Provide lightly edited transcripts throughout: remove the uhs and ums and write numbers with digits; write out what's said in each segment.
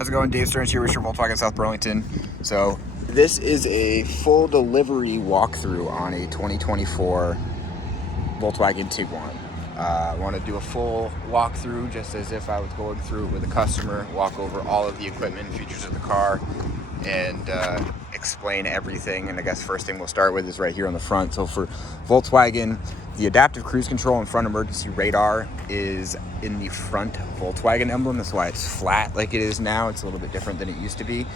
How's it going? Dave Stearns here with Volkswagen South Burlington. So this is a full delivery walkthrough on a 2024 Volkswagen Tiguan. I want to do a full walkthrough just as if I was going through it with a customer, walk over all of the equipment and features of the car, and explain everything. And I guess first thing we'll start with is right here on the front. So for Volkswagen, the adaptive cruise control and front emergency radar is in the front Volkswagen emblem. That's why it's flat like it is now. It's a little bit different than it used to be.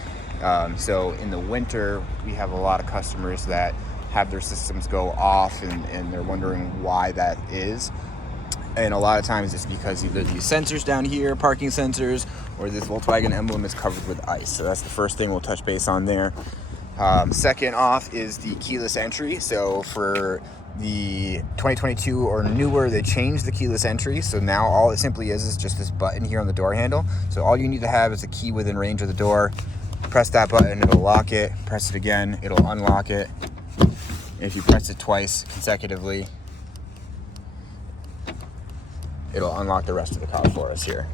So in the winter, we have a lot of customers that have their systems go off and they're wondering why that is. And a lot of times it's because either these sensors down here, parking sensors, or this Volkswagen emblem is covered with ice. So that's the first thing we'll touch base on there. Second off is the keyless entry. So for the 2022 or newer, they changed the keyless entry. So now all it simply is just this button here on the door handle. So all you need to have is a key within range of the door. Press that button, it'll lock it. Press it again, it'll unlock it. If you press it twice consecutively, it'll unlock the rest of the car for us here.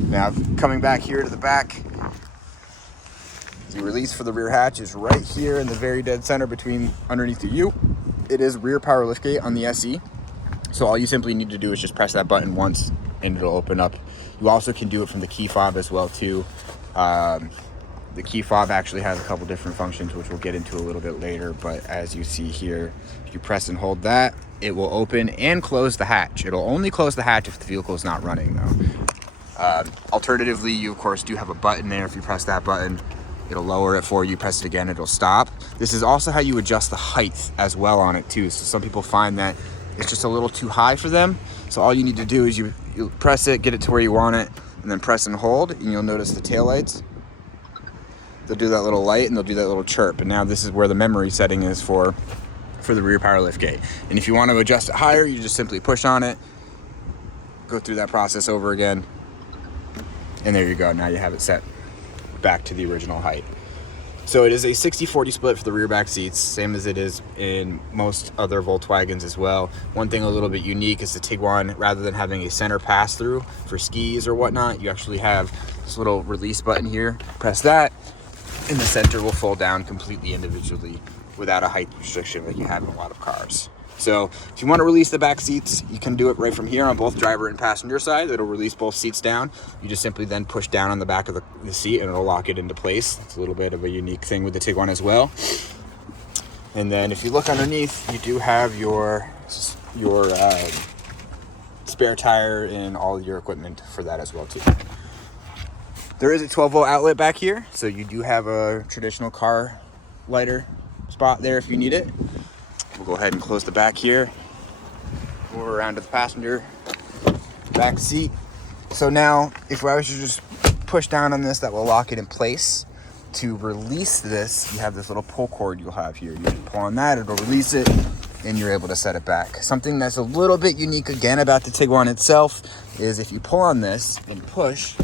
Now, coming back here to the back, the release for the rear hatch is right here in the very dead center underneath the U. It is rear power liftgate on the SE. So all you simply need to do is just press that button once and it'll open up. You also can do it from the key fob as well too. The key fob actually has a couple different functions, which we'll get into a little bit later. But as you see here, if you press and hold that, it will open and close the hatch. It'll only close the hatch if the vehicle is not running though. Alternatively, you of course do have a button there. If you press that button, it'll lower it for you. Press it again, it'll stop. This is also how you adjust the height as well on it too. So some people find that it's just a little too high for them. So all you need to do is you press it, get it to where you want it, and then press and hold, and you'll notice the taillights. They'll do that little light and they'll do that little chirp. And now this is where the memory setting is for the rear power liftgate. And if you want to adjust it higher, you just simply push on it, go through that process over again, and there you go. Now you have it set back to the original height. So it is a 60-40 split for the rear back seats, same as it is in most other Volkswagens as well. One thing a little bit unique is the Tiguan, rather than having a center pass through for skis or whatnot, you actually have this little release button here. Press that, and the center will fold down completely individually without a height restriction like you have in a lot of cars. So if you want to release the back seats, you can do it right from here on both driver and passenger side. It'll release both seats down. You just simply then push down on the back of the seat and it'll lock it into place. It's a little bit of a unique thing with the Tiguan as well. And then if you look underneath, you do have your spare tire and all your equipment for that as well too. There is a 12-volt outlet back here, so you do have a traditional car lighter spot there if you need it. We'll go ahead and close the back here. Move around to the passenger back seat. So now, if I was to just push down on this, that will lock it in place. To release this, you have this little pull cord you'll have here. You can pull on that, it'll release it, and you're able to set it back. Something that's a little bit unique again about the Tiguan itself is if you pull on this and push,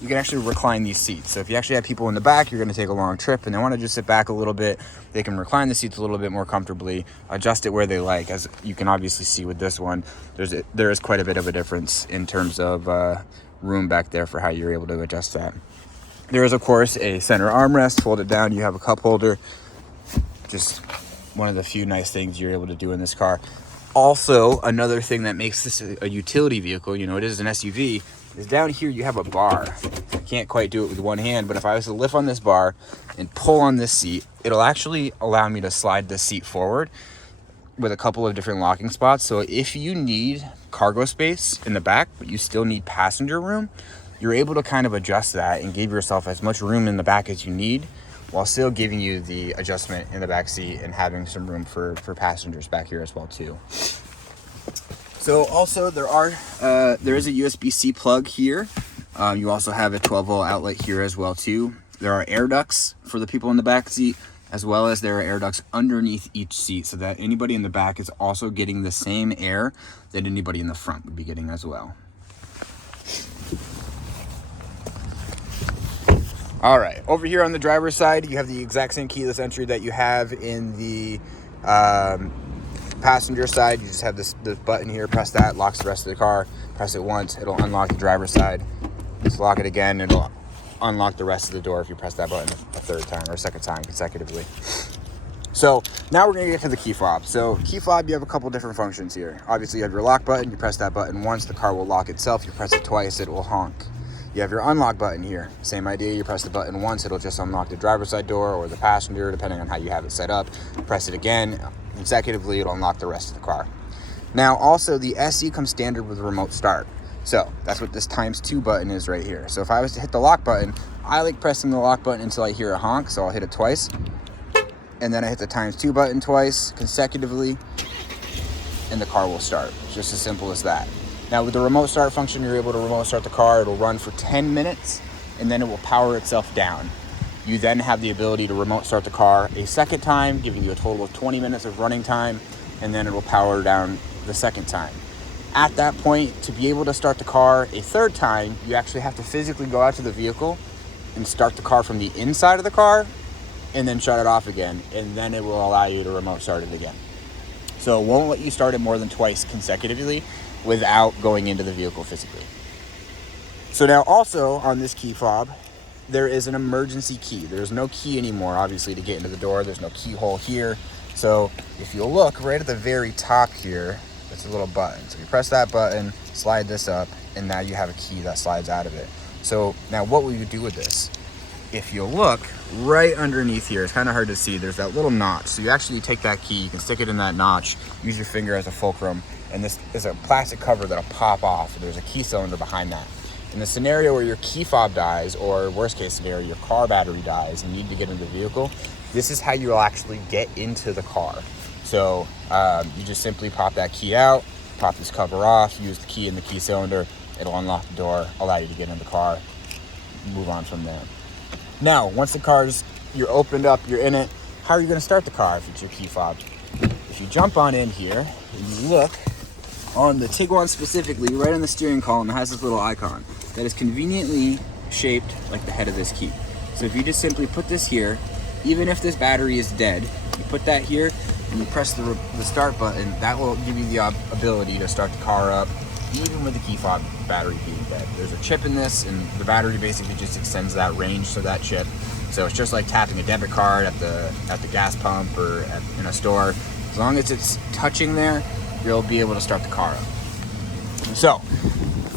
you can actually recline these seats. So if you actually have people in the back, you're going to take a long trip and they want to just sit back a little bit, they can recline the seats a little bit more comfortably, adjust it where they like. As you can obviously see with this one, there is quite a bit of a difference in terms of room back there for how you're able to adjust that. There is, of course, a center armrest. Fold it down, you have a cup holder. Just one of the few nice things you're able to do in this car. Also, another thing that makes this a utility vehicle, it is an SUV, is down here you have a bar. I can't quite do it with one hand, but if I was to lift on this bar and pull on this seat, it'll actually allow me to slide this seat forward with a couple of different locking spots. So if you need cargo space in the back, but you still need passenger room, you're able to kind of adjust that and give yourself as much room in the back as you need, while still giving you the adjustment in the back seat and having some room for passengers back here as well too. So also there is a USB-C plug here. You also have a 12-volt outlet here as well too. There are air ducts for the people in the back seat, as well as there are air ducts underneath each seat, so that anybody in the back is also getting the same air that anybody in the front would be getting as well. All right, over here on the driver's side, you have the exact same keyless entry that you have in the passenger side. You just have this button here, press that, locks the rest of the car. Press it once, it'll unlock the driver's side. Just lock it again. It'll unlock the rest of the door if you press that button a third time or a second time consecutively. So now we're gonna get to the key fob. So key fob, you have a couple different functions here. Obviously you have your lock button. You press that button once, the car will lock itself. You press it twice, it will honk. You have your unlock button here. Same idea, you press the button once, it'll just unlock the driver's side door or the passenger, depending on how you have it set up. Press it again, consecutively, it'll unlock the rest of the car. Now also the SE comes standard with remote start. So that's what this ×2 button is right here. So if I was to hit the lock button, I like pressing the lock button until I hear a honk, so I'll hit it twice. And then I hit the ×2 button twice consecutively, and the car will start. Just as simple as that. Now with the remote start function, you're able to remote start the car. It'll run for 10 minutes, and then it will power itself down. You then have the ability to remote start the car a second time, giving you a total of 20 minutes of running time, and then it will power down the second time. At that point, to be able to start the car a third time, you actually have to physically go out to the vehicle and start the car from the inside of the car, and then shut it off again, and then it will allow you to remote start it again. So it won't let you start it more than twice consecutively without going into the vehicle physically. So now also on this key fob, there is an emergency key. There's no key anymore, obviously, to get into the door. There's no keyhole here. So if you look right at the very top here, it's a little button. So you press that button, slide this up, and now you have a key that slides out of it. So now what will you do with this? If you look right underneath here, it's kind of hard to see, there's that little notch. So you actually take that key, you can stick it in that notch, use your finger as a fulcrum, and this is a plastic cover that'll pop off. There's a key cylinder behind that. In the scenario where your key fob dies, or worst case scenario, your car battery dies and you need to get into the vehicle, this is how you'll actually get into the car. So you just simply pop that key out, pop this cover off, use the key in the key cylinder, it'll unlock the door, allow you to get in the car, move on from there. Now, once the car's, you're opened up, you're in it, how are you gonna start the car if it's your key fob? If you jump on in here and you look on the Tiguan specifically, right on the steering column, it has this little icon that is conveniently shaped like the head of this key. So if you just simply put this here, even if this battery is dead, you put that here and you press the start button, that will give you the ability to start the car up, even with the key fob battery being dead. There's a chip in this, and the battery basically just extends that range to that chip. So it's just like tapping a debit card at the gas pump or in a store. As long as it's touching there, you'll be able to start the car up. So,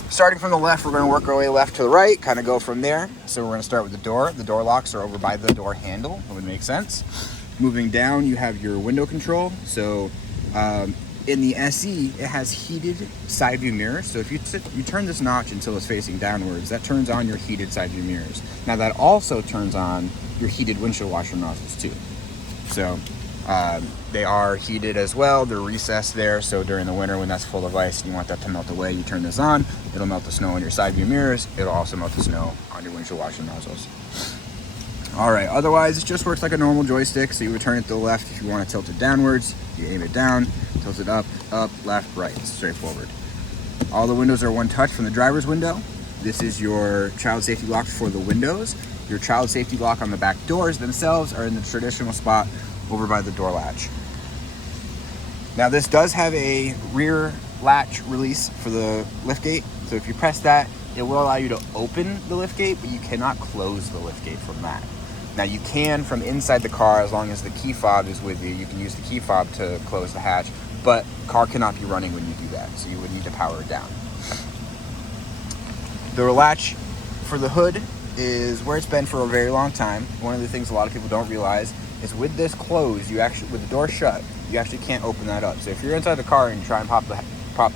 starting from the left, we're going to work our way left to the right, kind of go from there. So we're going to start with the door. The door locks are over by the door handle. That would make sense. Moving down, you have your window control. So in the SE, it has heated side view mirrors. So if you turn this notch until it's facing downwards, that turns on your heated side view mirrors. Now that also turns on your heated windshield washer nozzles too. So they are heated as well. They're recessed there. So during the winter when that's full of ice and you want that to melt away, you turn this on. It'll melt the snow on your side view mirrors. It'll also melt the snow on your windshield washer nozzles. All right, otherwise it just works like a normal joystick. So you would turn it to the left if you want to tilt it downwards. You aim it down, tilt it up, left, right. It's straightforward. All the windows are one touch from the driver's window. This is your child safety lock for the windows. Your child safety lock on the back doors themselves are in the traditional spot over by the door latch. Now this does have a rear latch release for the liftgate. So if you press that, it will allow you to open the liftgate, but you cannot close the liftgate from that. Now you can from inside the car, as long as the key fob is with you. You can use the key fob to close the hatch, but car cannot be running when you do that, so you would need to power it down. The latch for the hood is where it's been for a very long time. One of the things a lot of people don't realize is with this closed, with the door shut, you actually can't open that up. So if you're inside the car and you try and pop the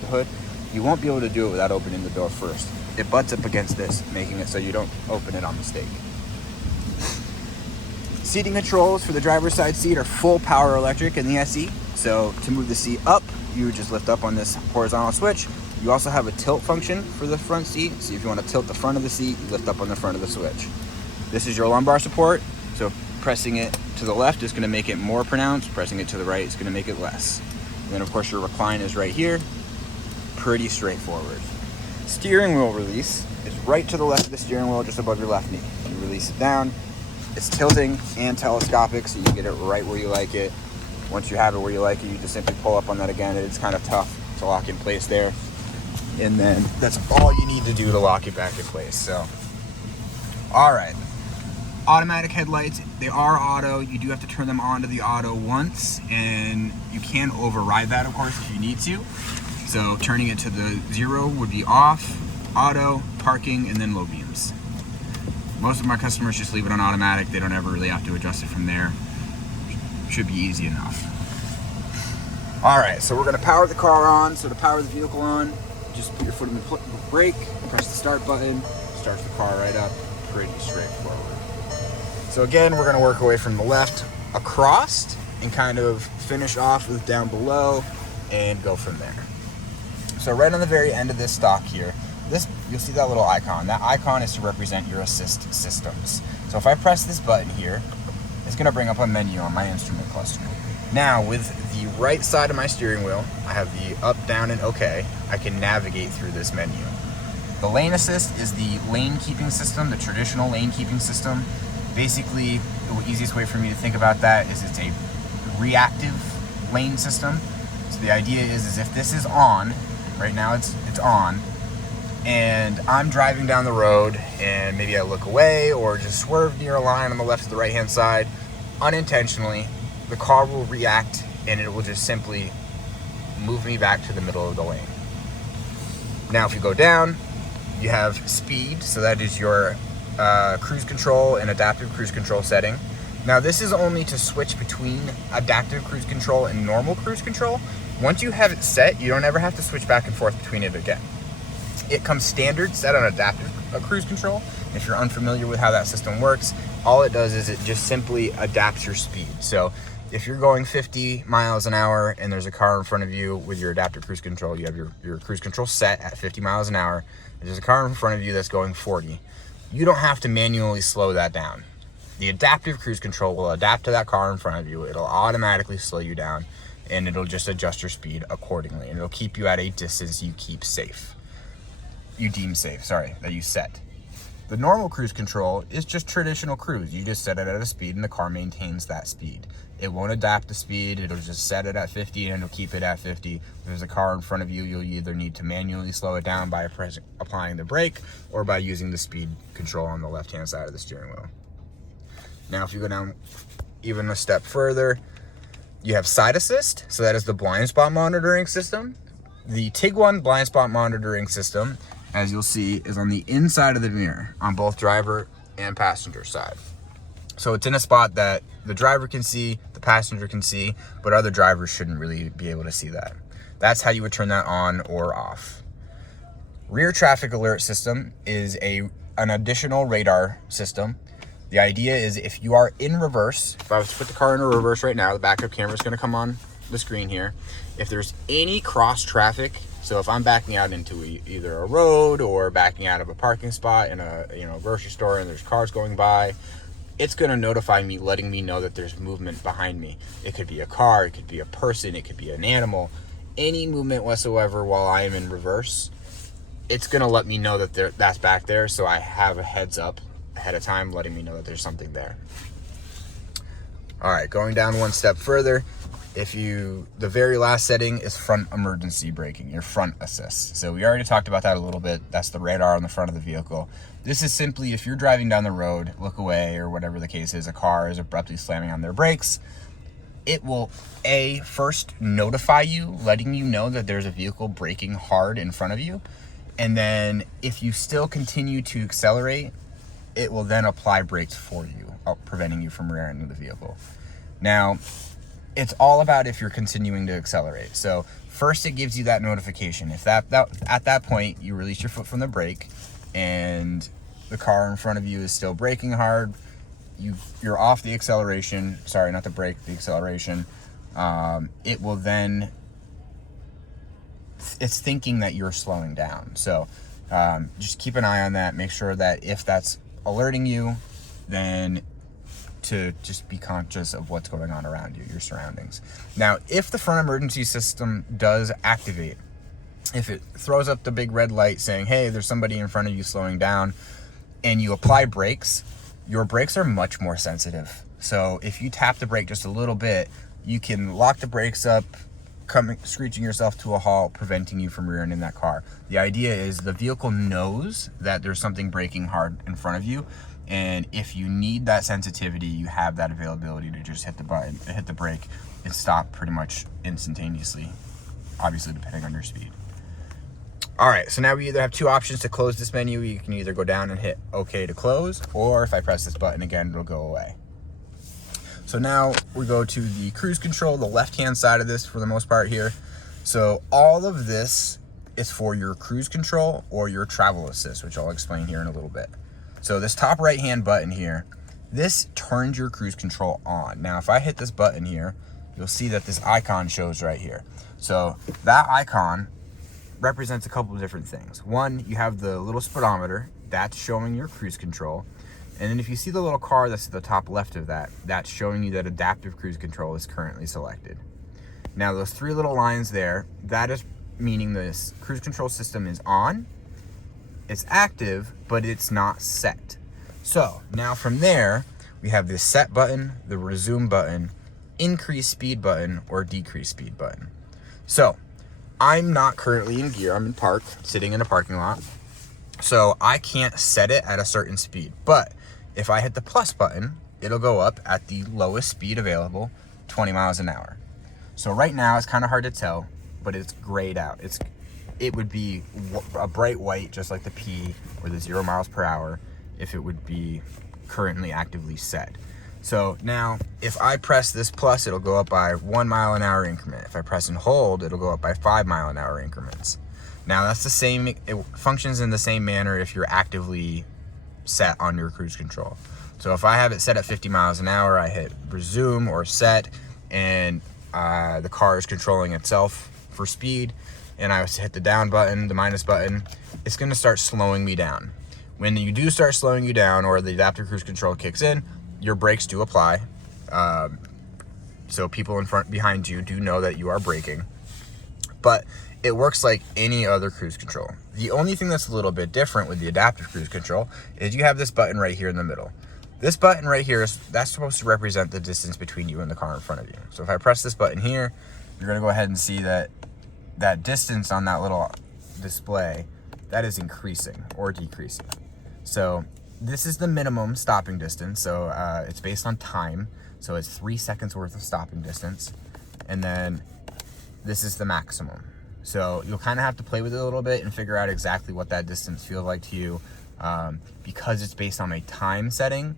hood, you won't be able to do it without opening the door first. It butts up against this, making it so you don't open it on mistake. Seating controls for the driver's side seat are full power electric in the SE. So to move the seat up, you just lift up on this horizontal switch. You also have a tilt function for the front seat. So if you want to tilt the front of the seat, you lift up on the front of the switch. This is your lumbar support. So pressing it to the left is going to make it more pronounced. Pressing it to the right is going to make it less. And then of course your recline is right here. Pretty straightforward. Steering wheel release is right to the left of the steering wheel, just above your left knee. You release it down. It's tilting and telescopic, so you get it right where you like it. Once you have it where you like it, you just simply pull up on that again. It's kind of tough to lock in place there. and then that's all you need to do to lock it back in place. So, all right. Automatic headlights, they are auto. You do have to turn them on to the auto once, and you can override that, of course, if you need to. So turning it to the 0 would be off, auto, parking, and then low beams. Most of my customers just leave it on automatic. They don't ever really have to adjust it from there. Should be easy enough. All right, so we're gonna power the car on. So to power the vehicle on, just put your foot in the brake, press the start button, starts the car right up. Pretty straightforward. So again, we're gonna work away from the left across and kind of finish off with down below and go from there. So right on the very end of this stock here, you'll see that little icon. That icon is to represent your assist systems. So if I press this button here, it's gonna bring up a menu on my instrument cluster. Now with the right side of my steering wheel, I have the up, down, and OK. I can navigate through this menu. The lane assist is the lane keeping system, the traditional lane keeping system. Basically, the easiest way for me to think about that is it's a reactive lane system. So the idea is if this is on, right now it's on, and I'm driving down the road and maybe I look away or just swerve near a line on the left or the right hand side, unintentionally, the car will react and it will just simply move me back to the middle of the lane. Now if you go down, you have speed, so that is your cruise control and adaptive cruise control setting. Now this is only to switch between adaptive cruise control and normal cruise control. Once you have it set, you don't ever have to switch back and forth between it again. It comes standard set on adaptive cruise control. If you're unfamiliar with how that system works, all it does is it just simply adapts your speed. So if you're going 50 miles an hour and there's a car in front of you with your adaptive cruise control, you have your cruise control set at 50 miles an hour. There's a car in front of you that's going 40. You don't have to manually slow that down. The adaptive cruise control will adapt to that car in front of you. It'll automatically slow you down and it'll just adjust your speed accordingly. And it'll keep you at a distance you deem safe, that you set. The normal cruise control is just traditional cruise. You just set it at a speed and the car maintains that speed. It won't adapt the speed. It'll just set it at 50 and it'll keep it at 50. If there's a car in front of you, you'll either need to manually slow it down by applying the brake or by using the speed control on the left-hand side of the steering wheel. Now, if you go down even a step further, you have side assist. So that is the blind spot monitoring system. The Tiguan blind spot monitoring system, as you'll see, is on the inside of the mirror on both driver and passenger side. So it's in a spot that the driver can see, the passenger can see, but other drivers shouldn't really be able to see that. That's how you would turn that on or off. Rear traffic alert system is an additional radar system. The idea is if you are in reverse, if I was to put the car in a reverse right now, the backup camera is going to come on the screen here. If there's any cross traffic, so if I'm backing out into either a road or backing out of a parking spot in a grocery store and there's cars going by, it's going to notify me, letting me know that there's movement behind me. It could be a car, it could be a person, it could be an animal. Any movement whatsoever while I am in reverse, it's going to let me know that that's back there, so I have a heads up ahead of time letting me know that there's something there. All right, going down one step further, the very last setting is front emergency braking, your front assist. So we already talked about that a little bit. That's the radar on the front of the vehicle. This is simply if you're driving down the road, look away, or whatever the case is, a car is abruptly slamming on their brakes, it will first notify you, letting you know that there's a vehicle braking hard in front of you. And then if you still continue to accelerate, it will then apply brakes for you, preventing you from rear-ending the vehicle. Now, it's all about if you're continuing to accelerate. So first it gives you that notification. If at that point you release your foot from the brake and the car in front of you is still braking hard, you're off the acceleration, sorry, not the brake, the acceleration, it will then, it's thinking that you're slowing down. So just keep an eye on that. Make sure that if that's alerting you, then to just be conscious of what's going on around you, your surroundings. Now, if the front emergency system does activate, if it throws up the big red light saying, hey, there's somebody in front of you slowing down, and you apply brakes, your brakes are much more sensitive. So if you tap the brake just a little bit, you can lock the brakes up screeching yourself to a halt, preventing you from rear-ending that car. The idea is the vehicle knows that there's something braking hard in front of you, and if you need that sensitivity, you have that availability to just hit the button, hit the brake, and stop pretty much instantaneously, obviously depending on your speed. All right, so now we either have two options to close this menu. You can either go down and hit OK to close, or if I press this button again, it'll go away. So now we go to the cruise control, the left-hand side of this for the most part here. So all of this is for your cruise control or your travel assist, which I'll explain here in a little bit. So this top right-hand button here, this turns your cruise control on. Now, if I hit this button here, you'll see that this icon shows right here. So that icon represents a couple of different things. One, you have the little speedometer, that's showing your cruise control. And then if you see the little car that's at the top left of that, that's showing you that adaptive cruise control is currently selected. Now those three little lines there, that is meaning this cruise control system is on, it's active, but it's not set. So now from there, we have the set button, the resume button, increase speed button, or decrease speed button. So I'm not currently in gear, I'm in park, sitting in a parking lot. So I can't set it at a certain speed, but if I hit the plus button, it'll go up at the lowest speed available, 20 miles an hour. So right now it's kind of hard to tell, but it's grayed out. It would be a bright white, just like the P or the 0 miles per hour, if it would be currently actively set. So now if I press this plus, it'll go up by 1 mile an hour increment. If I press and hold, it'll go up by 5 mile an hour increments. Now that's the same, it functions in the same manner if you're actively set on your cruise control. So if I have it set at 50 miles an hour, I hit resume or set, and the car is controlling itself for speed, and I hit the down button, the minus button, it's gonna start slowing me down. When you do start slowing you down, or the adaptive cruise control kicks in, your brakes do apply. So people behind you do know that you are braking, but it works like any other cruise control. The only thing that's a little bit different with the adaptive cruise control is you have this button right here in the middle. This button right here, that's supposed to represent the distance between you and the car in front of you. So if I press this button here, you're gonna go ahead and see that that distance on that little display, that is increasing or decreasing. So this is the minimum stopping distance. So it's based on time. So it's 3 seconds worth of stopping distance. And then this is the maximum. So you'll kind of have to play with it a little bit and figure out exactly what that distance feels like to you. Because it's based on a time setting,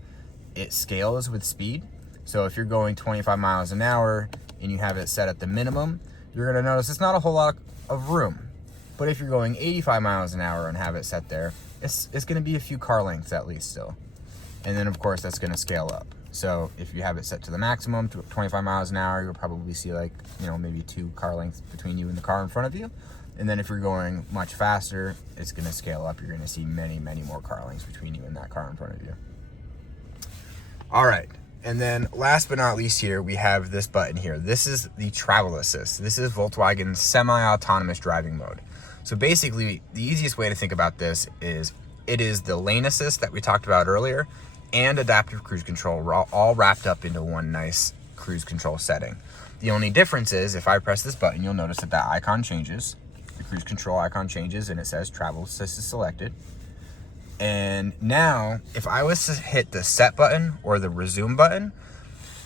it scales with speed. So if you're going 25 miles an hour and you have it set at the minimum, you're gonna notice it's not a whole lot of room. But if you're going 85 miles an hour and have it set there, it's gonna be a few car lengths at least still. And then of course that's gonna scale up. So if you have it set to the maximum, to 25 miles an hour, you'll probably see like, maybe 2 car lengths between you and the car in front of you. And then if you're going much faster, it's gonna scale up. You're gonna see many, many more car lengths between you and that car in front of you. All right, and then last but not least here, we have this button here. This is the travel assist. This is Volkswagen's semi-autonomous driving mode. So basically, the easiest way to think about this is it is the lane assist that we talked about earlier and adaptive cruise control all wrapped up into one nice cruise control setting. The only difference is if I press this button, you'll notice that icon changes. The cruise control icon changes and it says travel assist is selected. And now if I was to hit the set button or the resume button,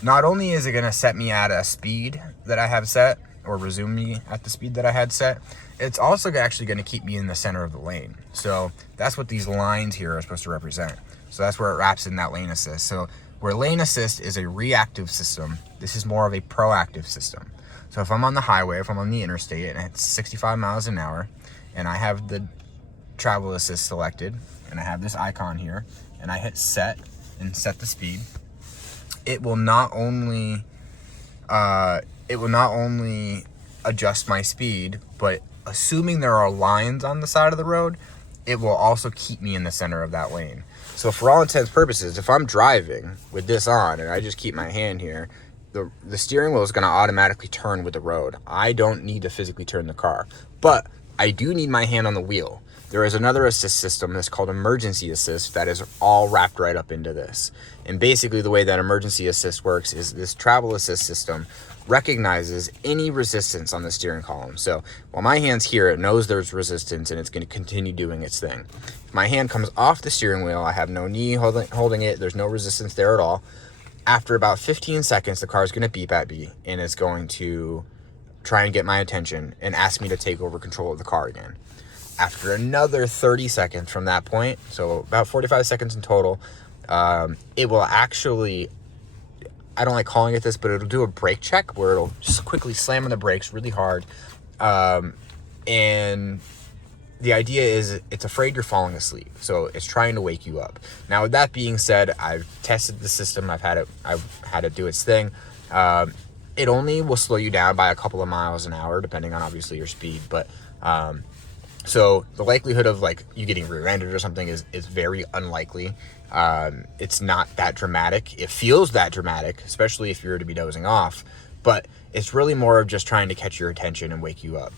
not only is it gonna set me at a speed that I have set or resume me at the speed that I had set, it's also actually gonna keep me in the center of the lane. So that's what these lines here are supposed to represent. So that's where it wraps in that lane assist. So where lane assist is a reactive system, this is more of a proactive system. So if I'm on the highway, if I'm on the interstate and it's 65 miles an hour and I have the travel assist selected and I have this icon here and I hit set and set the speed, it will not only adjust my speed, but assuming there are lines on the side of the road, it will also keep me in the center of that lane. So for all intents and purposes, if I'm driving with this on and I just keep my hand here, the steering wheel is going to automatically turn with the road. I don't need to physically turn the car, but I do need my hand on the wheel. There is another assist system that's called emergency assist that is all wrapped right up into this. And basically the way that emergency assist works is this travel assist system recognizes any resistance on the steering column. So while my hand's here, it knows there's resistance and it's going to continue doing its thing. If my hand comes off the steering wheel, I have no knee holding it, there's no resistance there at all. After about 15 seconds, the car is going to beep at me and it's going to try and get my attention and ask me to take over control of the car again. After another 30 seconds from that point, so about 45 seconds in total, it will actually, I don't like calling it this, but it'll do a brake check where it'll just quickly slam on the brakes really hard. And the idea is it's afraid you're falling asleep. So it's trying to wake you up. Now, with that being said, I've tested the system. I've had it do its thing. It only will slow you down by a couple of miles an hour, depending on obviously your speed. But so the likelihood of like you getting rear-ended or something is very unlikely. It's not that dramatic. It feels that dramatic, especially if you were to be dozing off, but it's really more of just trying to catch your attention and wake you up.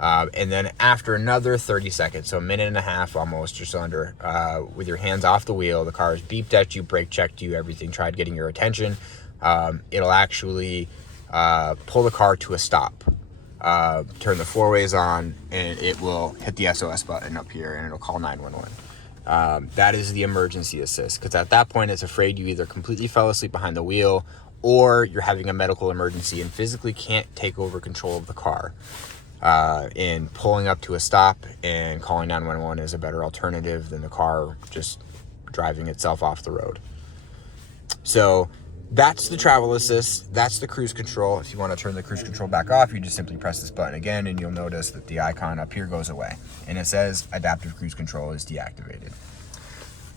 And then after another 30 seconds, so a minute and a half almost, just under, with your hands off the wheel, the car has beeped at you, brake checked you, everything, tried getting your attention. It'll actually pull the car to a stop, turn the four ways on, and it will hit the SOS button up here and it'll call 911. That is the emergency assist, because at that point it's afraid you either completely fell asleep behind the wheel or you're having a medical emergency and physically can't take over control of the car. And pulling up to a stop and calling 911 is a better alternative than the car just driving itself off the road. So that's the travel assist. That's the cruise control. If you want to turn the cruise control back off, you just simply press this button again and you'll notice that the icon up here goes away and it says adaptive cruise control is deactivated.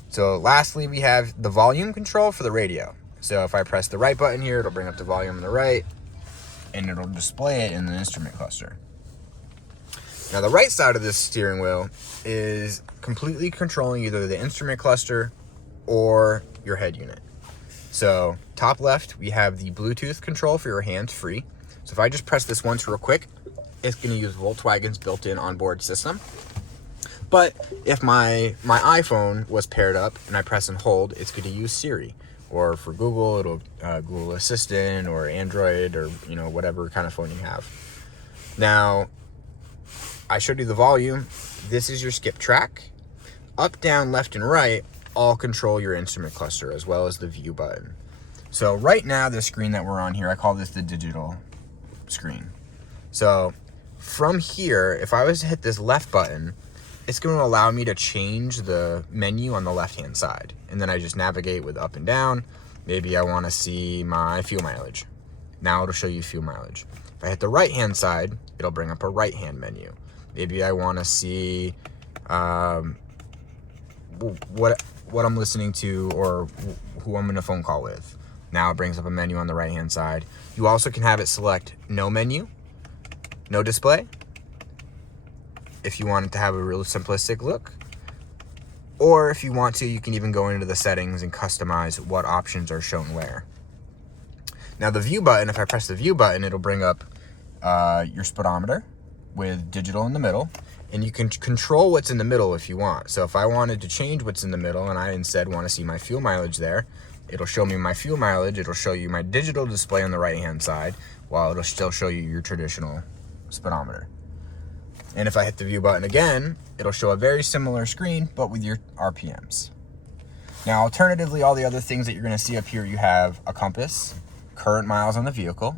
So lastly, we have the volume control for the radio. So if I press the right button here, it'll bring up the volume on the right and it'll display it in the instrument cluster. Now the right side of this steering wheel is completely controlling either the instrument cluster or your head unit. So top left, we have the Bluetooth control for your hands-free. So if I just press this once real quick, it's going to use Volkswagen's built-in onboard system. But if my iPhone was paired up and I press and hold, it's going to use Siri. Or for Google, it'll Google Assistant or Android or whatever kind of phone you have. Now, I showed you the volume. This is your skip track. Up, down, left, and right all control your instrument cluster as well as the view button. So right now, the screen that we're on here, I call this the digital screen. So from here, if I was to hit this left button, it's going to allow me to change the menu on the left-hand side. And then I just navigate with up and down. Maybe I want to see my fuel mileage. Now it'll show you fuel mileage. If I hit the right-hand side, it'll bring up a right-hand menu. Maybe I want to see what I'm listening to or who I'm in a phone call with. Now it brings up a menu on the right-hand side. You also can have it select no menu, no display, if you want it to have a real simplistic look. Or if you want to, you can even go into the settings and customize what options are shown where. Now the view button, if I press the view button, it'll bring up your speedometer with digital in the middle, and you can control what's in the middle if you want. So if I wanted to change what's in the middle and I instead want to see my fuel mileage there, it'll show me my fuel mileage. It'll show you my digital display on the right hand side while it'll still show you your traditional speedometer. And if I hit the view button again, it'll show a very similar screen but with your RPMs. Now alternatively, all the other things that you're going to see up here, you have a compass, current miles on the vehicle.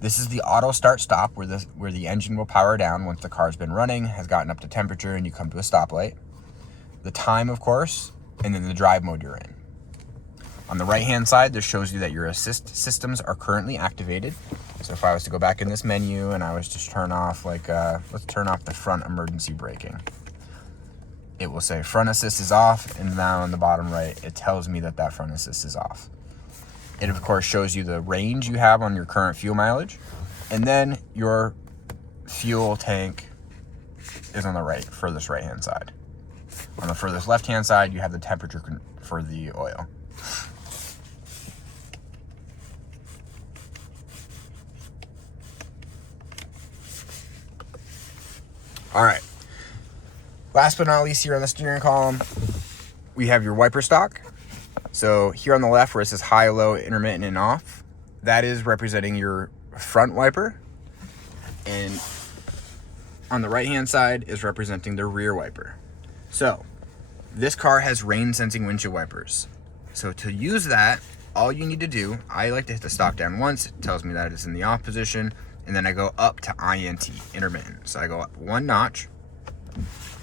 This is the auto start stop where the engine will power down once the car's been running, has gotten up to temperature, and you come to a stoplight. The time, of course, and then the drive mode you're in. On the right-hand side, this shows you that your assist systems are currently activated. So if I was to go back in this menu and I was to turn off, let's turn off the front emergency braking. It will say front assist is off, and now on the bottom right, it tells me that front assist is off. It, of course, shows you the range you have on your current fuel mileage. And then your fuel tank is on the furthest right-hand side. On the furthest left-hand side, you have the temperature for the oil. All right. Last but not least, here on the steering column, we have your wiper stock. So here on the left where it says high, low, intermittent, and off, that is representing your front wiper, and on the right hand side is representing the rear wiper. So this car has rain sensing windshield wipers. So to use that, all you need to do, I like to hit the stock down once. It tells me that it's in the off position, and then I go up to INT, intermittent. So I go up 1 notch.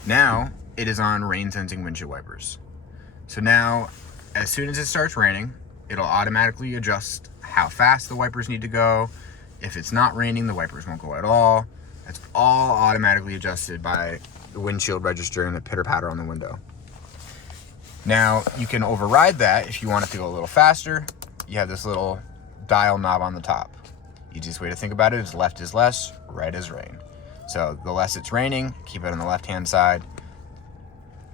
Now it is on rain sensing windshield wipers. So now, as soon as it starts raining, it'll automatically adjust how fast the wipers need to go. If it's not raining, the wipers won't go at all. That's all automatically adjusted by the windshield register and the pitter patter on the window. Now, you can override that if you want it to go a little faster. You have this little dial knob on the top. Easiest way to think about it is left is less, right is rain. So the less it's raining, keep it on the left-hand side.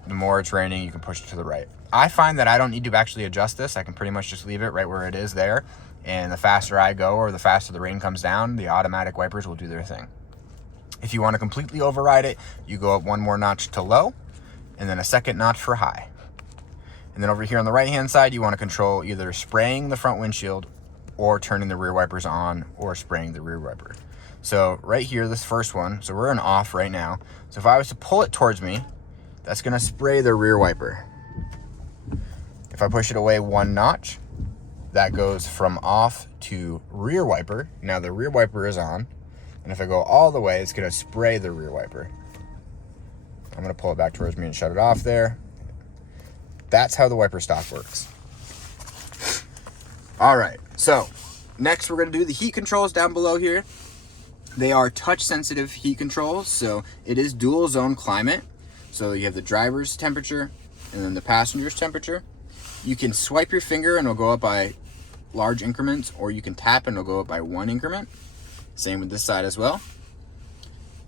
The more it's raining, you can push it to the right. I find that I don't need to actually adjust this. I can pretty much just leave it right where it is there. And the faster I go or the faster the rain comes down, the automatic wipers will do their thing. If you want to completely override it, you go up 1 more notch to low, and then a 2nd notch for high. And then over here on the right-hand side, you want to control either spraying the front windshield or turning the rear wipers on or spraying the rear wiper. So right here, this first one, so we're in off right now. So if I was to pull it towards me, that's going to spray the rear wiper. If I push it away 1 notch, that goes from off to rear wiper. Now the rear wiper is on. And if I go all the way, it's going to spray the rear wiper. I'm going to pull it back towards me and shut it off there. That's how the wiper stock works. All right, so next we're going to do the heat controls down below here. They are touch sensitive heat controls, so it is dual zone climate. So you have the driver's temperature and then the passenger's temperature. You can swipe your finger and it'll go up by large increments, or you can tap and it'll go up by 1 increment. Same with this side as well.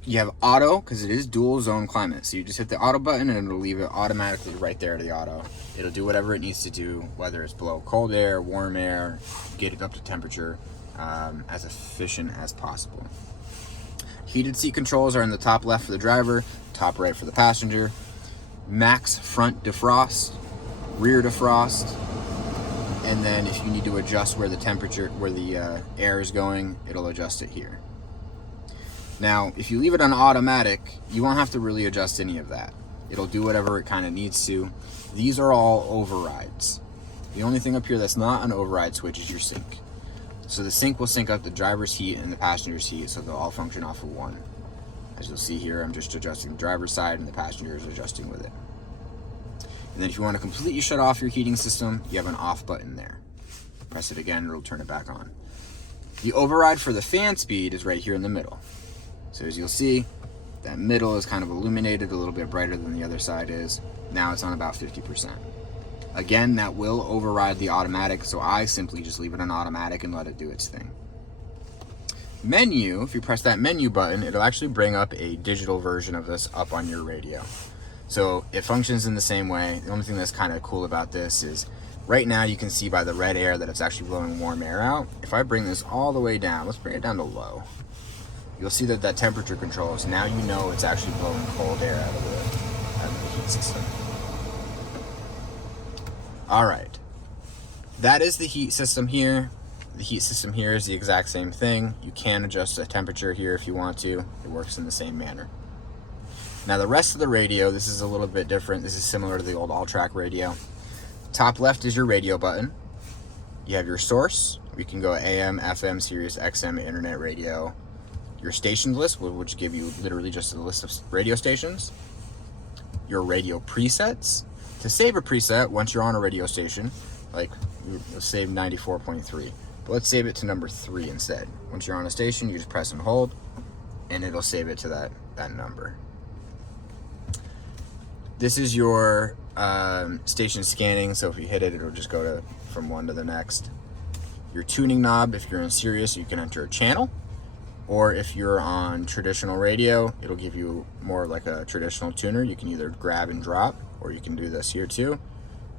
You have auto, because it is dual zone climate. So you just hit the auto button and it'll leave it automatically right there to the auto. It'll do whatever it needs to do, whether it's blow cold air, warm air, get it up to temperature, as efficient as possible. Heated seat controls are in the top left for the driver, top right for the passenger. Max front defrost, rear defrost, and then if you need to adjust where the temperature, where the air is going, it'll adjust it here. Now, if you leave it on automatic, you won't have to really adjust any of that. It'll do whatever it kind of needs to. These are all overrides. The only thing up here that's not an override switch is your sync. So the sync will sync up the driver's heat and the passenger's heat, so they'll all function off of 1. As you'll see here, I'm just adjusting the driver's side and the passenger is adjusting with it. And then if you want to completely shut off your heating system, you have an off button there. Press it again, it'll turn it back on. The override for the fan speed is right here in the middle. So as you'll see, that middle is kind of illuminated a little bit brighter than the other side is. Now it's on about 50%. Again, that will override the automatic, so I simply just leave it on automatic and let it do its thing. Menu, if you press that menu button, it'll actually bring up a digital version of this up on your radio. So it functions in the same way. The only thing that's kind of cool about this is right now you can see by the red air that it's actually blowing warm air out. If I bring this all the way down, let's bring it down to low. You'll see that temperature controls. Now you know it's actually blowing cold air out of the heat system. All right, that is the heat system here. The heat system here is the exact same thing. You can adjust the temperature here if you want to. It works in the same manner. Now the rest of the radio, this is a little bit different. This is similar to the old all-track radio. Top left is your radio button. You have your source. We can go AM, FM, Sirius, XM, internet radio. Your stations list, which give you literally just a list of radio stations. Your radio presets. To save a preset, once you're on a radio station, like you'll save 94.3, but let's save it to number 3 instead. Once you're on a station, you just press and hold, and it'll save it to that number. This is your station scanning, so if you hit it, it'll just go from one to the next. Your tuning knob, if you're in Sirius, you can enter a channel. Or if you're on traditional radio, it'll give you more like a traditional tuner. You can either grab and drop, or you can do this here too.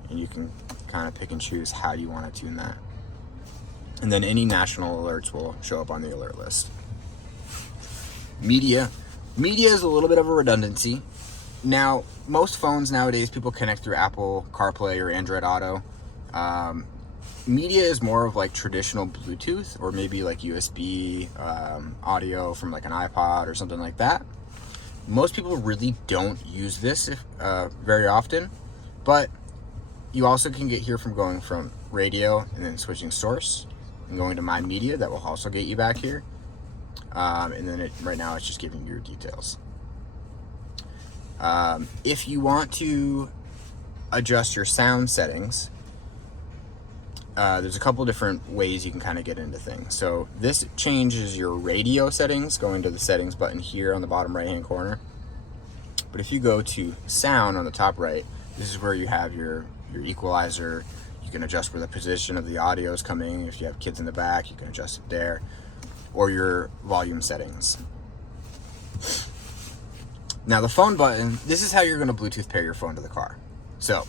And you can kind of pick and choose how you want to tune that. And then any national alerts will show up on the alert list. Media. Media is a little bit of a redundancy. Now, most phones nowadays, people connect through Apple CarPlay or Android Auto. Media is more of like traditional Bluetooth, or maybe like USB audio from like an iPod or something like that. Most people really don't use this very often, but you also can get here from going from radio and then switching source and going to my media. That will also get you back here. And then right now it's just giving you your details. If you want to adjust your sound settings, there's a couple different ways you can kind of get into things. So this changes your radio settings, going to the settings button here on the bottom right hand corner. But if you go to sound on the top right, this is where you have your equalizer. You can adjust where the position of the audio is coming. If you have kids in the back, you can adjust it there, or your volume settings. Now the phone button, this is how you're going to Bluetooth pair your phone to the car. So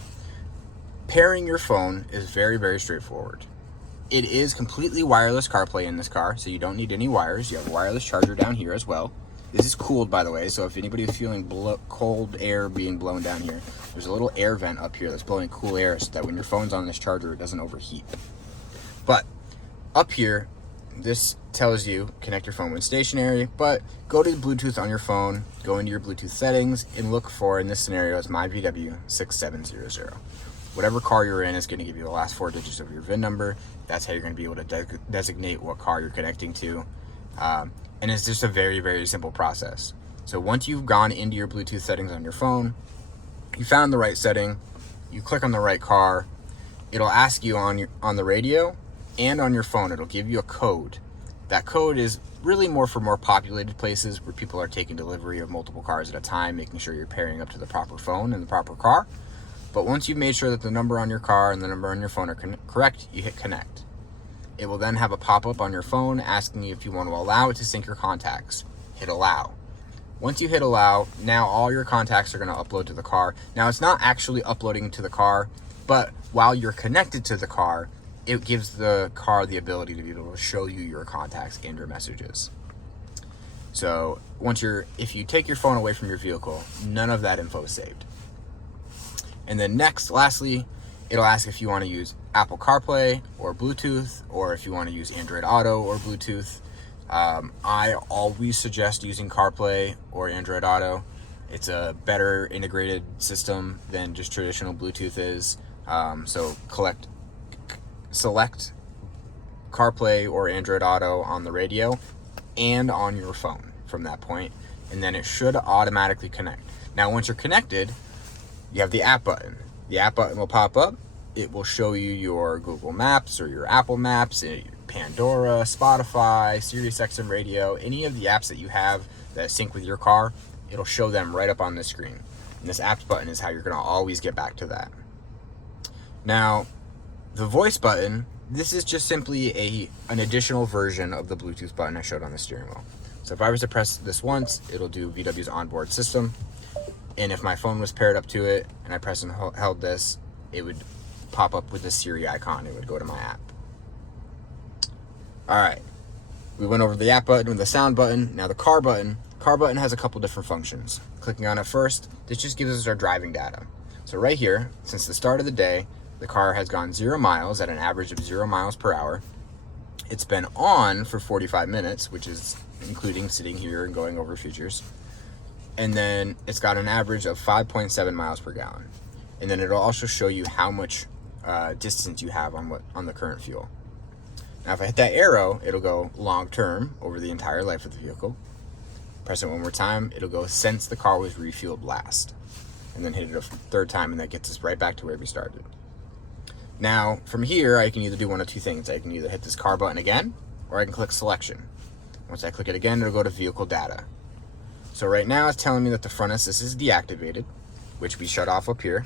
pairing your phone is very, very straightforward. It is completely wireless CarPlay in this car, so you don't need any wires. You have a wireless charger down here as well. This is cooled, by the way, so if anybody is feeling cold air being blown down here, there's a little air vent up here that's blowing cool air so that when your phone's on this charger, it doesn't overheat. But up here, this tells you connect your phone when stationary, but go to Bluetooth on your phone, go into your Bluetooth settings, and look for, in this scenario, it's my VW 6700. Whatever car you're in is going to give you the last 4 digits of your VIN number. That's how you're going to be able to designate what car you're connecting to. And it's just a very, very simple process. So once you've gone into your Bluetooth settings on your phone, you found the right setting, you click on the right car, it'll ask you on the radio and on your phone, it'll give you a code. That code is really more for more populated places where people are taking delivery of multiple cars at a time, making sure you're pairing up to the proper phone and the proper car. But once you've made sure that the number on your car and the number on your phone are correct, you hit connect. It will then have a pop-up on your phone asking you if you want to allow it to sync your contacts. Hit allow. Once you hit allow, now all your contacts are going to upload to the car. Now it's not actually uploading to the car, but while you're connected to the car, it gives the car the ability to be able to show you your contacts and your messages. So if you take your phone away from your vehicle, none of that info is saved. And then lastly, it'll ask if you want to use Apple CarPlay or Bluetooth, or if you want to use Android Auto or Bluetooth. I always suggest using CarPlay or Android Auto. It's a better integrated system than just traditional Bluetooth is. So select CarPlay or Android Auto on the radio and on your phone from that point, and then it should automatically connect. Now, once you're connected, you have the app button. The app button will pop up. It will show you your Google Maps or your Apple Maps, Pandora, Spotify, SiriusXM Radio, any of the apps that you have that sync with your car. It'll show them right up on the screen. And this apps button is how you're going to always get back to that. Now, the voice button, this is just simply an additional version of the Bluetooth button I showed on the steering wheel. So if I was to press this once, it'll do VW's onboard system. And if my phone was paired up to it and I pressed and held this, it would pop up with the Siri icon. It would go to my app. All right. We went over the app button with the sound button. Now the car button. Car button has a couple different functions. Clicking on it first, this just gives us our driving data. So right here, since the start of the day, the car has gone 0 miles at an average of 0 miles per hour. It's been on for 45 minutes, which is including sitting here and going over features. And then it's got an average of 5.7 miles per gallon. And then it'll also show you how much distance you have on the current fuel. Now, if I hit that arrow, it'll go long term over the entire life of the vehicle. Press it one more time, it'll go since the car was refueled last. And then hit it a third time, and that gets us right back to where we started. Now, from here, I can either do one of two things. I can either hit this car button again, or I can click selection. Once I click it again, it'll go to vehicle data. So right now it's telling me that the front assist is deactivated, which we shut off up here.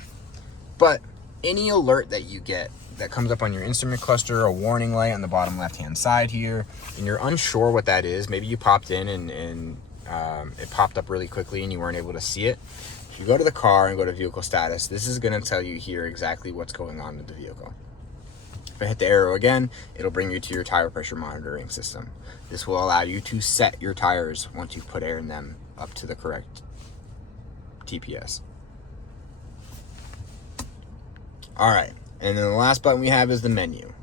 But any alert that you get that comes up on your instrument cluster, a warning light on the bottom left-hand side here, and you're unsure what that is, maybe you popped in and it popped up really quickly and you weren't able to see it. If you go to the car and go to vehicle status, this is going to tell you here exactly what's going on with the vehicle. If I hit the arrow again, it'll bring you to your tire pressure monitoring system. This will allow you to set your tires once you've put air in them up to the correct TPS. All right, and then the last button we have is the menu.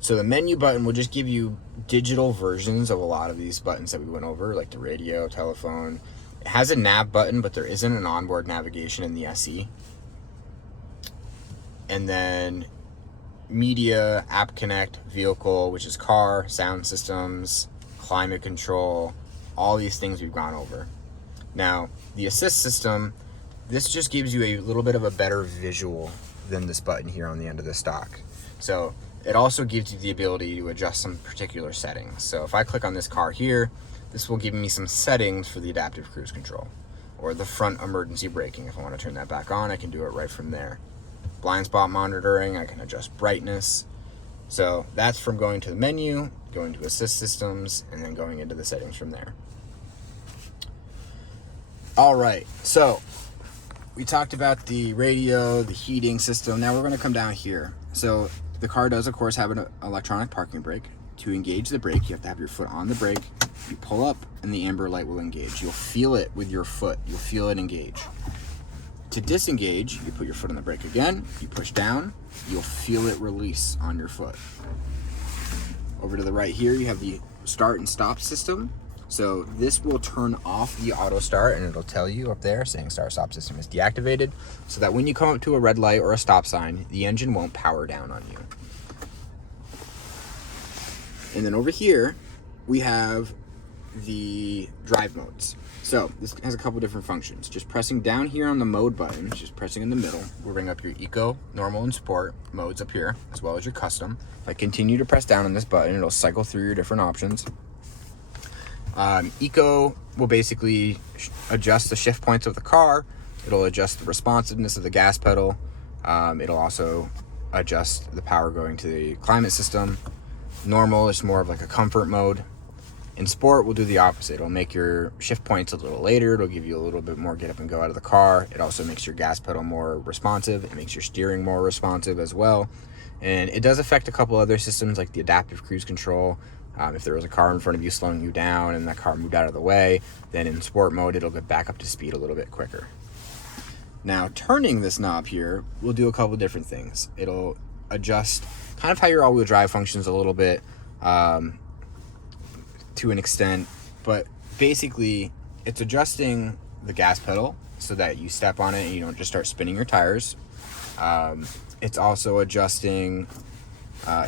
So the menu button will just give you digital versions of a lot of these buttons that we went over, like the radio, telephone. It has a nav button, but there isn't an onboard navigation in the SE. And then media, app connect, vehicle, which is car, sound systems, climate control, all these things we've gone over. Now, the assist system, this just gives you a little bit of a better visual than this button here on the end of the stock. So it also gives you the ability to adjust some particular settings. So if I click on this car here, this will give me some settings for the adaptive cruise control or the front emergency braking. If I want to turn that back on, I can do it right from there. Blind spot monitoring, I can adjust brightness. So that's from going to the menu, going to assist systems, and then going into the settings from there. All right, so we talked about the radio, the heating system. Now we're going to come down here. So the car does, of course, have an electronic parking brake. To engage the brake, you have to have your foot on the brake. You pull up, and the amber light will engage. You'll feel it with your foot. You'll feel it engage. To disengage, you put your foot on the brake again. You push down. You'll feel it release on your foot. Over to the right here, you have the start and stop system. So this will turn off the auto start, and it'll tell you up there saying start stop system is deactivated, so that when you come up to a red light or a stop sign, the engine won't power down on you. And then over here, we have the drive modes. So this has a couple different functions. Just pressing down here on the mode button, just pressing in the middle, will bring up your eco, normal, and sport modes up here, as well as your custom. If I continue to press down on this button, it'll cycle through your different options. Eco will basically adjust the shift points of the car. It'll adjust the responsiveness of the gas pedal. It'll also adjust the power going to the climate system. Normal is more of like a comfort mode. In sport, we'll do the opposite. It'll make your shift points a little later. It'll give you a little bit more get up and go out of the car. It also makes your gas pedal more responsive. It makes your steering more responsive as well. And it does affect a couple other systems like the adaptive cruise control. If there was a car in front of you slowing you down and that car moved out of the way, then in sport mode, it'll get back up to speed a little bit quicker. Now, turning this knob here will do a couple different things. It'll adjust kind of how your all-wheel drive functions a little bit to an extent, but basically it's adjusting the gas pedal so that you step on it and you don't just start spinning your tires. It's also adjusting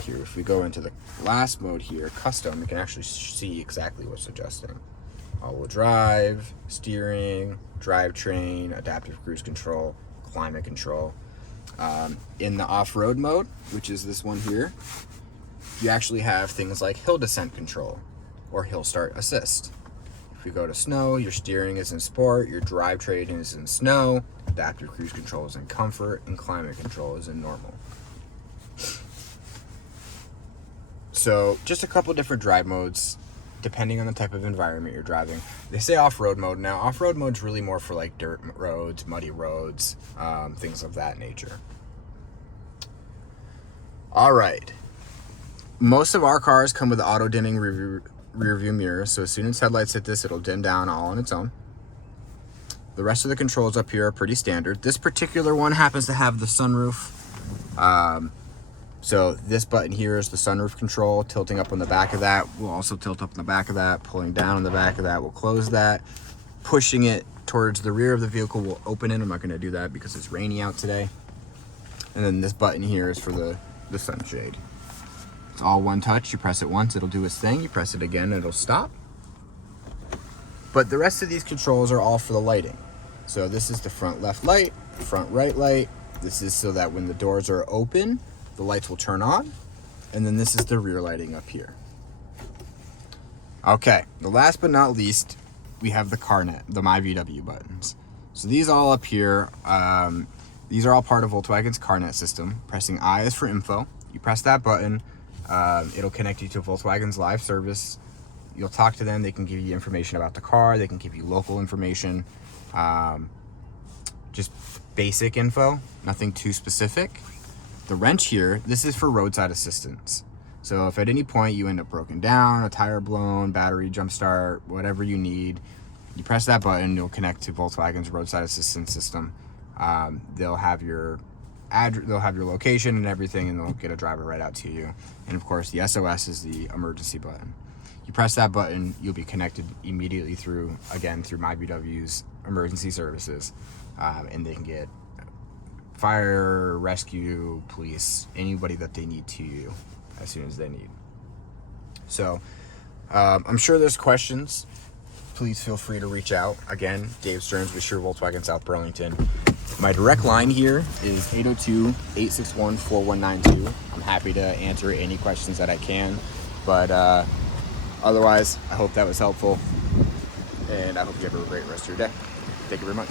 here, if we go into the last mode here, custom, we can actually see exactly what's adjusting. All-wheel drive, steering, drivetrain, adaptive cruise control, climate control. In the off-road mode, which is this one here, you actually have things like hill descent control or hill start assist. If we go to snow, your steering is in sport, your drivetrain is in snow, adaptive cruise control is in comfort, and climate control is in normal. So just a couple different drive modes depending on the type of environment you're driving. They say off-road mode. Now, off-road mode's really more for like dirt roads, muddy roads, things of that nature. All right. Most of our cars come with auto-dimming rear view mirrors, so as soon as headlights hit this, it'll dim down all on its own. The rest of the controls up here are pretty standard. This particular one happens to have the sunroof. So this button here is the sunroof control. Tilting up on the back of that will also tilt up on the back of that. Pulling down on the back of that will close that. Pushing it towards the rear of the vehicle will open it. I'm not going to do that because it's rainy out today. And then this button here is for the sunshade. It's all one touch. You press it once, it'll do its thing. You press it again, it'll stop. But the rest of these controls are all for the lighting. So this is the front left light, front right light. This is so that when the doors are open, the lights will turn on. And then this is the rear lighting up here. Okay, the last but not least, we have the CarNet, the MyVW buttons. So these all up here, these are all part of Volkswagen's CarNet system. Pressing I is for info. You press that button, it'll connect you to Volkswagen's live service. You'll talk to them. They can give you information about the car. They can give you local information, just basic info, nothing too specific. The wrench here, this is for roadside assistance. So if at any point you end up broken down, a tire blown, battery jump start, whatever you need, you press that button, you'll connect to Volkswagen's roadside assistance system. They'll have your they'll have your location and everything, and they'll get a driver right out to you. And of course, the SOS is the emergency button. You press that button, you'll be connected immediately through MyBW's emergency services, and they can get fire, rescue, police, anybody that they need to you as soon as they need. So I'm sure there's questions. Please feel free to reach out. Again, Dave Stearns with Shearer Volkswagen, South Burlington. My direct line here is 802-861-4192. I'm happy to answer any questions that I can. But otherwise, I hope that was helpful. And I hope you have a great rest of your day. Thank you very much.